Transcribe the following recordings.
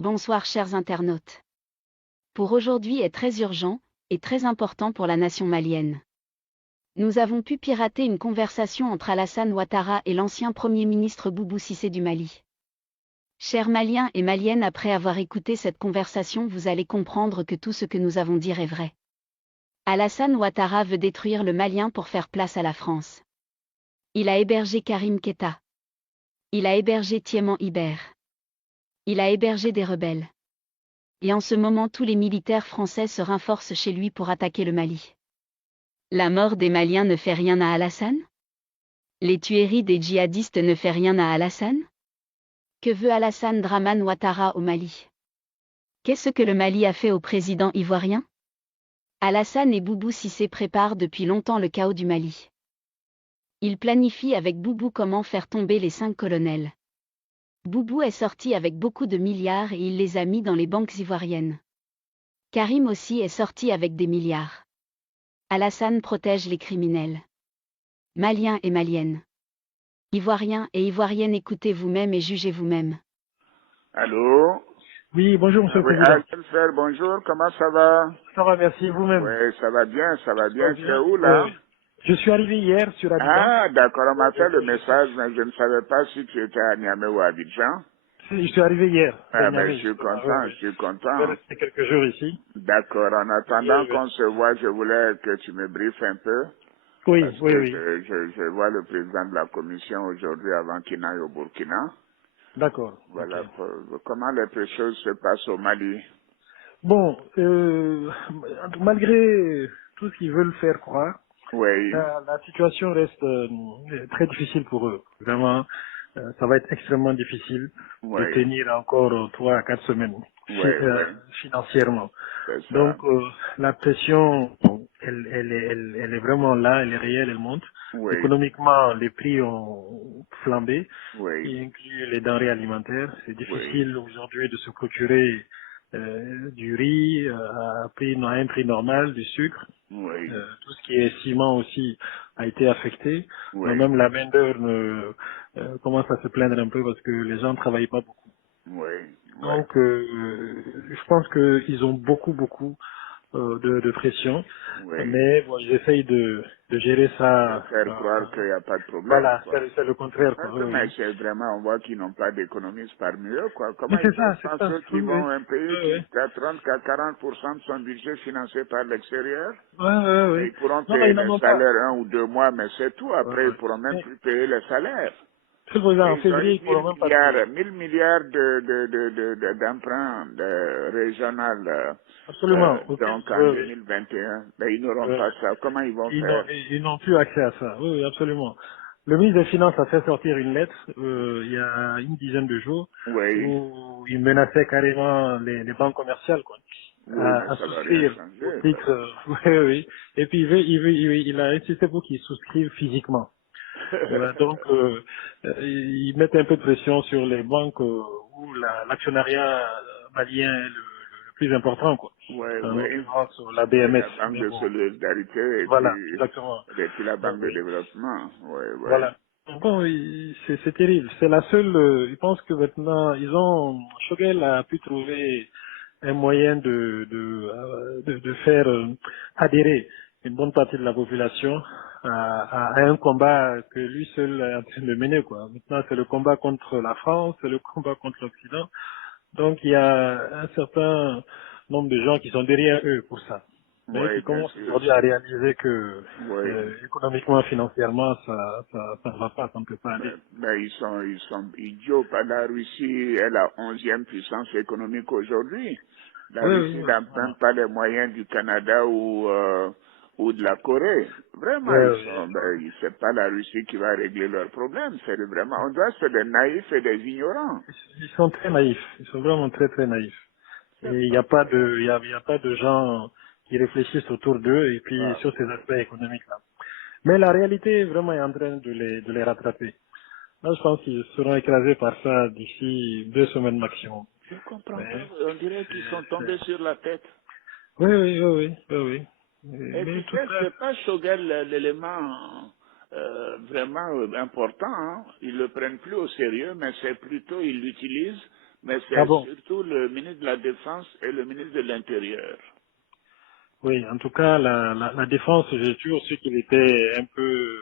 Bonsoir chers internautes. Pour aujourd'hui est très urgent, et très important pour la nation malienne. Nous avons pu pirater une conversation entre Alassane Ouattara et l'ancien Premier ministre Boubou Cissé du Mali. Chers Maliens et Maliennes, après avoir écouté cette conversation, vous allez comprendre que tout ce que nous avons dit est vrai. Alassane Ouattara veut détruire le Malien pour faire place à la France. Il a hébergé Karim Keïta. Il a hébergé Thiéman Ibert. Il a hébergé des rebelles. Et en ce moment tous les militaires français se renforcent chez lui pour attaquer le Mali. La mort des Maliens ne fait rien à Alassane? Les tueries des djihadistes ne fait rien à Alassane? Que veut Alassane Dramane Ouattara au Mali? Qu'est-ce que le Mali a fait au président ivoirien? Alassane et Boubou Cissé préparent depuis longtemps le chaos du Mali. Ils planifient avec Boubou comment faire tomber les 5 colonels. Boubou est sorti avec beaucoup de milliards et il les a mis dans les banques ivoiriennes. Karim aussi est sorti avec des milliards. Alassane protège les criminels. Maliens et Maliennes. Ivoiriens et Ivoiriennes, écoutez vous-même et jugez vous-même. Allô? Oui, bonjour Monsieur le Oui, Président. frère, bonjour, comment ça va? Ça va, merci, vous-même. Oui, ça va bien, ça va Ça va bien. Tu es bien? où Oui, là? oui. Je suis arrivé hier sur Abidjan. Ah, d'accord, on m'a fait le Je suis, message, mais je ne savais pas si tu étais à Niamey ou à Abidjan. je suis arrivé hier de Ah, ben, je Niamey, suis justement. Oui, content, oui. je suis Je vais content. rester quelques jours ici. D'accord, en Oui, attendant oui. qu'on se voit, je voulais que tu me briefes un peu, Oui, parce oui, que oui. je vois le président de la commission aujourd'hui avant qu'il n'aille au Burkina. D'accord, ok. Voilà, comment les choses se passent au Mali. Bon, malgré tout ce qu'ils veulent faire croire, Oui, la situation reste très difficile pour eux. Vraiment, ça va être extrêmement difficile de oui, tenir encore 3 à 4 semaines oui, oui, financièrement. c'est ça. Donc la pression, elle est vraiment là, elle est réelle, elle monte. Oui, Économiquement, les prix ont flambé, oui, y inclut les denrées alimentaires. C'est oui, difficile aujourd'hui de se procurer du riz à un prix normal, du sucre. oui, Tout ce qui est ciment aussi a été affecté. oui, Même la main-d'œuvre commence à se plaindre un peu parce que les gens ne travaillent pas beaucoup. oui, oui, Donc, je pense qu'ils ont beaucoup de pression, oui. mais bon, ils essayent de gérer De ça. faire croire qu'il n'y a pas de problème, Voilà, quoi. c'est le contraire, quoi. Oui, Mais oui. c'est vraiment, on voit qu'ils n'ont pas d'économistes parmi eux, quoi. Mais Comment ils c'est peuvent ça, c'est ça. penser qu'ils Oui, vont oui. un pays Oui, qui oui. a 30 à 40% de son budget financé par l'extérieur? Ouais, ouais, Et ouais. ils pourront Non, non, payer ils n'en les ont pas. salaires 1 ou 2 mois, mais c'est tout. Ouais, Après, ils ouais. pourront même Mais, plus payer les salaires. c'est le président, Et en ils ont février, eu ils ne pourront 1000 même pas milliards, payer. 1000 milliards d'emprunts régional, Absolument. Ok. donc en Oui, oui. 2021. Mais ils n'auront Oui, pas oui. ça. Comment ils vont faire? Ils n'ont plus accès à ça. Oui, oui, absolument. Le ministre des Finances a fait sortir une lettre il y a une dizaine de jours Oui, où il menaçait carrément les banques commerciales quoi, oui, mais à ça va rien souscrire au changer. titre. Oui, oui. Et puis il a insisté pour qu'ils souscrivent physiquement. Donc ils mettent un peu de pression sur les banques où l'actionnariat malien est le plus important quoi. Oui, En oui. l'occurrence la Oui, BMS. la Banque Mais de bon, solidarité voilà, exactement. et puis la Banque de Oui. développement. Oui, oui. Voilà. Bon, c'est terrible. C'est la seule. Je pense que maintenant, Choguel a pu trouver un moyen de faire adhérer une bonne partie de la population à un combat que lui seul est en train de mener, quoi. Maintenant, c'est le combat contre la France, c'est le combat contre l'Occident. Donc, il y a un certain nombre de gens qui sont derrière eux pour ça. Mais Oui, qui bien commencent sûr. aujourd'hui à réaliser que Oui. économiquement, financièrement, ça ne va pas, ça ne peut pas aller. Mais ils sont idiots. La Russie est la 11e puissance économique aujourd'hui. La Oui, Russie oui, oui, n'a même voilà. pas les moyens du Canada ou de la Corée. Vraiment, Oui, oui, c'est pas la Russie qui va régler leurs problèmes. C'est vraiment, on doit être des naïfs et des ignorants. ils sont très naïfs. Ils sont vraiment très naïfs. Et C'est il n'y pas a pas vrai. de, il y a pas de gens qui réfléchissent autour d'eux et puis Ah, sur ces ouais. aspects économiques-là. Mais la réalité vraiment est en train de les rattraper. Là, je pense qu'ils seront écrasés par ça d'ici 2 semaines maximum. Je comprends pas. Mais On dirait qu'ils sont tombés sur la tête. Oui, oui, oui, oui, oui, oui. Et tu Mais tout sais, ça, c'est pas Shogel l'élément vraiment important. Hein. Ils le prennent plus au sérieux, mais c'est plutôt ils l'utilisent Mais c'est Ah bon? surtout le ministre de la Défense et le ministre de l'Intérieur. Oui, en tout cas, la défense, j'ai toujours su qu'il était un peu,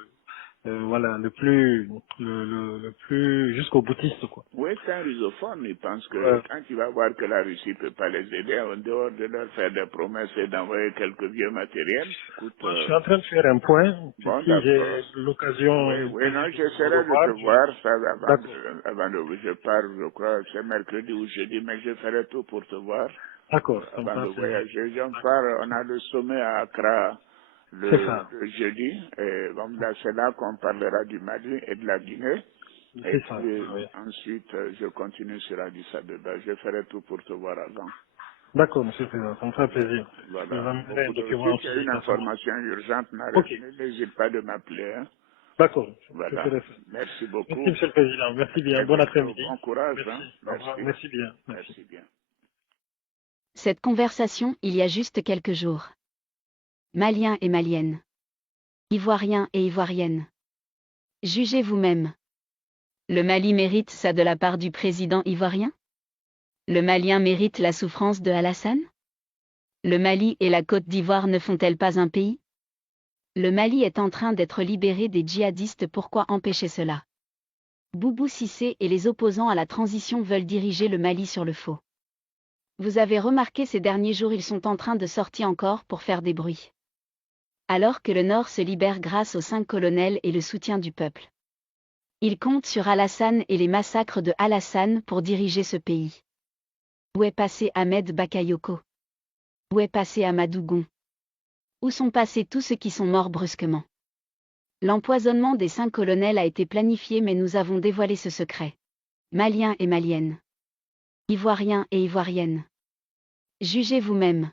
voilà, le plus jusqu'au boutiste, quoi. Oui, c'est un rusophone. Il pense que Ouais. quand il va voir que la Russie ne peut pas les aider, en dehors de leur faire des promesses et d'envoyer quelques vieux matériels, écoute, Moi, je suis en train de faire un point, puis bon, si d'accord. j'ai l'occasion, Oui, une oui, non, plaisir de vous j'essaierai de te revoir, voir ça d'accord, avant de, je pars, je crois, c'est mercredi ou jeudi, mais je ferai tout pour te voir d'accord, ça me avant de fera plaisir. voyager. J'en D'accord. pars, on a le sommet à Accra C'est ça, le jeudi, et bon, là, c'est là qu'on parlera du Mali et de la Guinée. Et c'est ça, puis oui. ensuite, je continue sur Addis Abeba. Je ferai tout pour te voir avant. D'accord, monsieur le Président, ça me fera plaisir. Je vous Voilà. enverrai un Beaucoup de... document Si tu as une aussi à ce moment. information urgente, Ok, n'hésite pas de m'appeler. Hein. d'accord, je Voilà. ferai ça. Merci Merci, beaucoup. monsieur le Président, merci À bien, très bon bientôt. après-midi. Bon courage. Merci, Hein. au revoir, Merci. merci bien, merci. Merci bien. Cette conversation, il y a juste quelques jours. Maliens et Maliennes. Ivoiriens et Ivoiriennes. Jugez vous-même. Le Mali mérite ça de la part du président ivoirien? Le Malien mérite la souffrance de Alassane? Le Mali et la Côte d'Ivoire ne font-elles pas un pays? Le Mali est en train d'être libéré des djihadistes, pourquoi empêcher cela? Boubou Cissé et les opposants à la transition veulent diriger le Mali sur le faux. Vous avez remarqué ces derniers jours, ils sont en train de sortir encore pour faire des bruits. Alors que le Nord se libère grâce aux 5 colonels et le soutien du peuple. Ils comptent sur Alassane et les massacres de Alassane pour diriger ce pays. Où est passé Ahmed Bakayoko? Où est passé Amadou Gon? Où sont passés tous ceux qui sont morts brusquement? L'empoisonnement des 5 colonels a été planifié, mais nous avons dévoilé ce secret. Maliens et Maliennes. Ivoiriens et Ivoiriennes. Jugez vous-même.